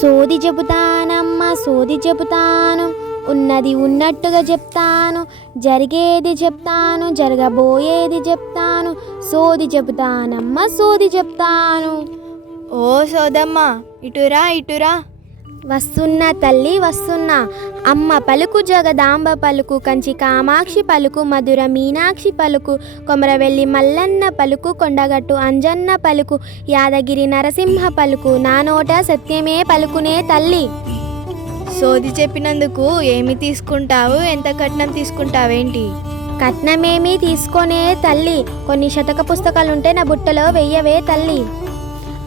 సోది చెబుతానమ్మ సోది చెబుతాను. ఉన్నది ఉన్నట్టుగా చెప్తాను. జరిగేది చెప్తాను జరగబోయేది చెప్తాను. సోది చెబుతానమ్మ సోది చెప్తాను. ఓ సోదమ్మ ఇటురా ఇటురా వస్తున్నా తల్లి వస్తున్నా. అమ్మ పలుకు జగదాంబ పలుకు కంచి కామాక్షి పలుకు మధుర మీనాక్షి పలుకు కొమరవెల్లి మల్లన్న పలుకు కొండగట్టు అంజన్న పలుకు యాదగిరి నరసింహ పలుకు నా నోట సత్యమే పలుకునే తల్లి. సోది చెప్పినందుకు ఏమి తీసుకుంటావు? ఎంత కట్నం తీసుకుంటావేంటి? కట్నమేమీ తీసుకొనే తల్లి. కొన్ని శతక పుస్తకాలుంటే నా బుట్టలో వెయ్యవే తల్లి.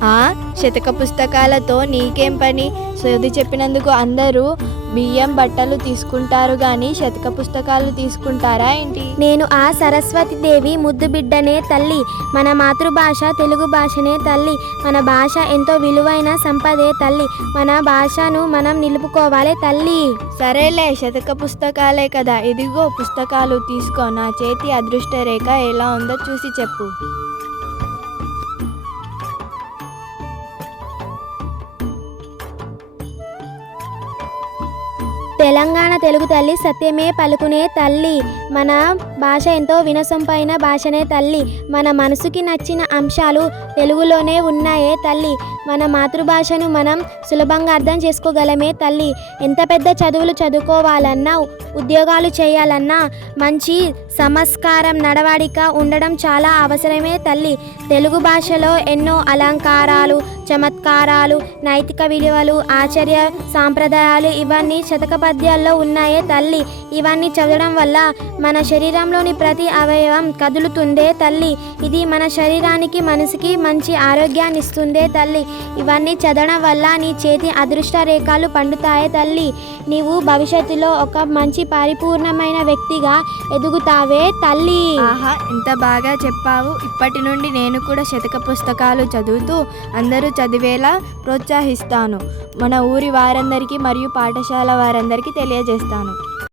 ఆ శతక పుస్తకాలతో నీకేం పని? సోది చెప్పినందుకు అందరూ బియ్యం బట్టలు తీసుకుంటారు కానీ శతక పుస్తకాలు తీసుకుంటారా ఏంటి? నేను ఆ సరస్వతి దేవి ముద్దు బిడ్డనే తల్లి మన మాతృభాష తెలుగు భాషనే తల్లి మన భాష ఎంతో విలువైన సంపదే తల్లి మన భాషను మనం నిలుపుకోవాలి తల్లి. సరేలే శతక పుస్తకాలే కదా. ఇదిగో పుస్తకాలు తీసుకో. నా చేతి అదృష్ట రేఖ ఎలా ఉందో చూసి చెప్పు. తెలంగాణ తెలుగు తల్లి సత్యమే పలుకునే తల్లి. మన భాష ఎంతో వినసొంపైన భాషనే తల్లి. మన మనసుకి నచ్చిన అంశాలు తెలుగులోనే ఉన్నాయే తల్లి. మన మాతృభాషను మనం సులభంగా అర్థం చేసుకోగలమే తల్లి. ఎంత పెద్ద చదువులు చదువుకోవాలన్నా ఉద్యోగాలు చేయాలన్నా మంచి సంస్కారం నడవడిక ఉండడం చాలా అవసరమే తల్లి. తెలుగు భాషలో ఎన్నో అలంకారాలు చమత్కారాలు నైతిక విలువలు ఆచార్య సాంప్రదాయాలు ఇవన్నీ శతక పద్యాల్లో ఉన్నాయే తల్లి. ఇవన్నీ చదవడం వల్ల మన శరీరంలోని ప్రతి అవయవం కదులుతుందే తల్లి. ఇది మన శరీరానికి మనసుకి మంచి ఆరోగ్యాన్ని ఇస్తుందే తల్లి. ఇవన్నీ చదవడం వల్ల నీ చేతి అదృష్ట రేఖలు పండుతాయే తల్లి. నీవు భవిష్యత్తులో ఒక మంచి పరిపూర్ణమైన వ్యక్తిగా ఎదుగుతావే తల్లి. ఆహా ఎంత బాగా చెప్పావు. ఇప్పటి నుండి నేను కూడా శతక పుస్తకాలు చదువుతూ అందరూ చదివేలా ప్రోత్సహిస్తాను. మన ఊరి వారందరికీ మరియు పాఠశాల వారందరికీ తెలియజేస్తాను.